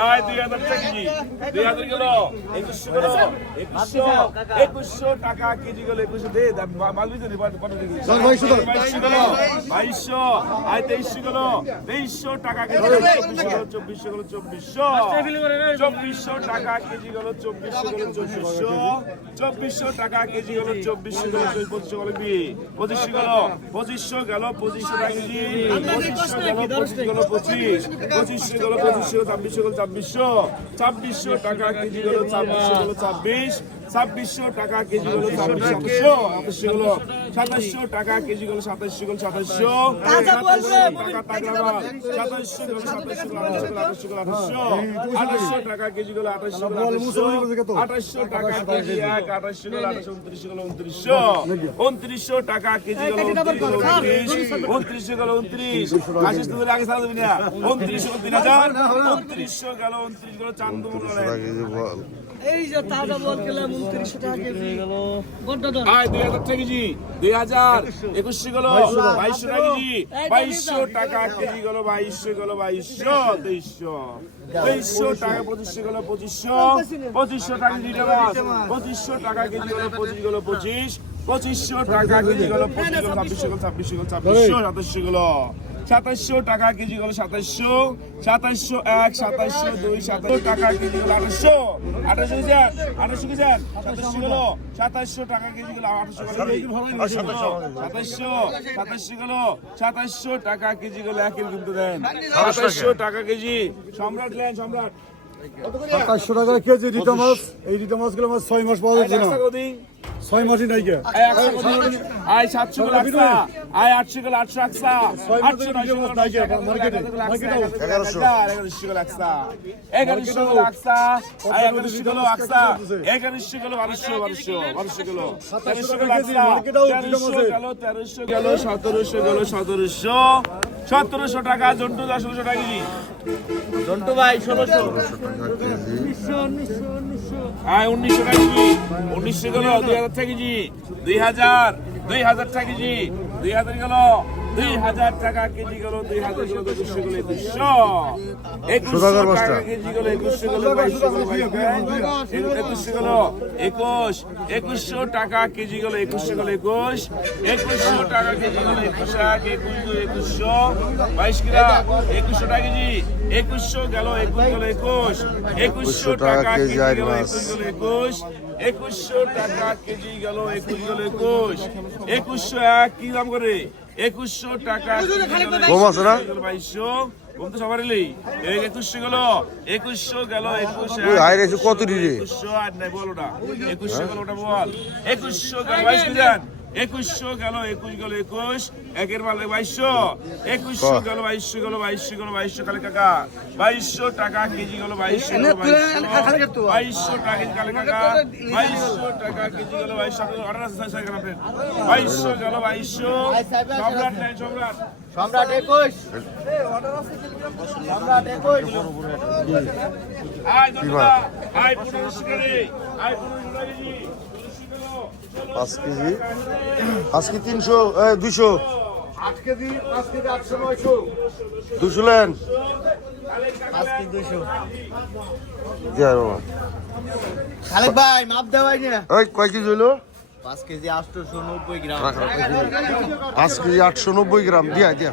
আয় দুই হাজার কেজি দুই হাজার গেল একুশশো একুশশো একুশশো টাকা কেজি গেল একুশশো দে মাল বিজে বাইশশো আয় তেইশশো গেল তেইশশো টাকা কেজি গেল চব্বিশশো গেল চব্বিশশো চব্বিশশো। টাকা কেজি গেল চব্বিশশো গেল চব্বিশশো। চব্বিশশো টাকা কেজি গেল চব্বিশশো গেল পঁচিশশো গেল কি পঁচিশশো গেল পঁচিশশো গেল পঁচিশশো টাকা কেজি। পঁচিশশো গেল পঁচিশ গেল পঁচিশ পঁচিশশো গেল পঁচিশশো ছাব্বিশশো গেল ছাব্বিশশো ছাব্বিশশো টাকা কেজি হলো ছাব্বিশশো হলো ছাব্বিশ। ছাব্বিশশো টাকা কেজি গেল ছাব্বিশশো আঠাশশো গেল সাতাশশো টাকা কেজি গেল সাতাশশো গেল সাতাশশো। টাকা টাকা মাল সাতাশশো গেল সাতাশশো গেল আঠাশশো টাকা কেজি গেল আঠাশশো গেল আঠাশশো। টাকা কেজি এক আঠাশশো গেল আঠাশশো উনত্রিশশো গেল উনত্রিশশো। উনত্রিশশো টাকা কেজি গেল উনত্রিশ। উনত্রিশশো গেল উনত্রিশ। আশিস তুমি আগে সারা দেবি না উনত্রিশশো উনত্রিশ হাজার। উনত্রিশশো গেল উনত্রিশ গেল চান্দু এই যে তাজা বল গেলাম আয় দুই হাজার টাকা কেজি। দুই হাজার। একুশশো গেল। বাইশশো টাকা। কেজি। বাইশশো টাকা কেজি গেল। বাইশশো গেল। বাইশশো তেইশশো। তেইশশো টাকা পঁচিশশো গেল। পঁচিশশো। পঁচিশশো টাকা কেজি গেল পঁচিশশো টাকা কেজি গেল। পঁচিশ গেল। পঁচিশ। পঁচিশশো টাকা কেজি গেল। পঁচিশ গেল। ছাব্বিশশো গেল। ছাব্বিশশো গেল। ছাব্বিশশো সাতাশশো গেল। সাতাশশো টাকা কেজি গেল সাতাশশো সাতাশশো এক সাতাশশো দুই সাতাশশো টাকা কেজি গেল আঠাশশো। আঠাশশো কেজি আঠাশশো কেজি সাতাশশো গেল। সাতাশশো টাকা কেজি গেল আঠাশশো সাতাশশো সাতাশশো গেল। সাতাশশো টাকা কেজি গেল একের কিন্তু দেন। সাতাশশো টাকা। কেজি। সম্রাট লেন সম্রাট। সাতশো টাকা কেজি রিটা মাছ। এই রিটা মাছগুলো মাছ ছয় মাস পাওয়া যাচ্ছে না। ছয় মাসই নাই কে আয় সাতশো গেল একশা আয় আটশো গেল আটশো একশা। আটশো নয়শো গেল নয়শো এগারোশো এগারোশো। গেল একশা। এগারোশো গেল একশা। আয় এগারোশো গেল একশা। এগারোশো গেল বারোশো বারোশো বারোশো গেল তেরোশো গেল একশা। তেরোশো গেল তেরোশো গেল সতেরোশো গেল সতেরোশো। সতেরোশো টাকা জন্টু দশ ষোলোশো টাকা কেজি। জন্টু ভাই ষোলোশো। আয় উনিশশো টাকা কেজি। উনিশশো গেল দুই হাজার টাকা কেজি। দুই হাজার দুই হাজার টাকা কেজি। দুই হাজার গেল দুই হাজার টাকা কেজি গেল দুই হাজার গেল দুশো গেল একুশশো একুশশো টাকা কেজি গেল একুশশো গেল বাইশশো গেল একুশশো গেল একুশ একুশশো টাকা কেজি গেল একুশশো গেল একুশ একুশশো টাকা কেজি গেল একুশ এক একুশ দুই একুশশো বাইশ একুশশো টাকা কেজি একুশশো গেল একুশ গেল একুশ একুশশো টাকা কেজি গেল একুশ গেল একুশ একুশশো টাকা কেজি গেল একুশ গেল একুশ একুশশো এক কি দাম করে? একুশশো টাকা। কম আছে না? বাইশশো। কম তো সবার এই একুশশো গেল একুশশো গেল একুশ ওই হাইরে এসে কত দিলি? একুশশো আর নাই বল ওটা একুশশো গেল ওটা বল। একুশশো গেল বাইশ একুশশো গেল একুশ গেল একুশ। একের মালে বাইশশো। একুশশো গেল বাইশশো গেল বাইশশো গেল বাইশশো কালে কাকা। বাইশশো টাকা কেজি গেল বাইশশো বাইশশো। বাইশশো টাকা কেজি কালে কাকা। বাইশশো টাকা কেজি গেল বাইশশো অর্ডার আছে বাইশশো গেল বাইশশো। সম্রাট নেই সম্রাট। সম্রাট একুশ। সম্রাট একুশ। আয় দোকান আয় পনেরোশো করে আয় পনেরোশো কেজি পাঁচ কেজি। আজকে তিনশো দুইশো। পাঁচ দুশো লেন? কয় কেজি হইল? পাঁচ কেজি নব্বই গ্রাম। পাঁচ আটশো নব্বই গ্রাম। দিয়া দিয়া।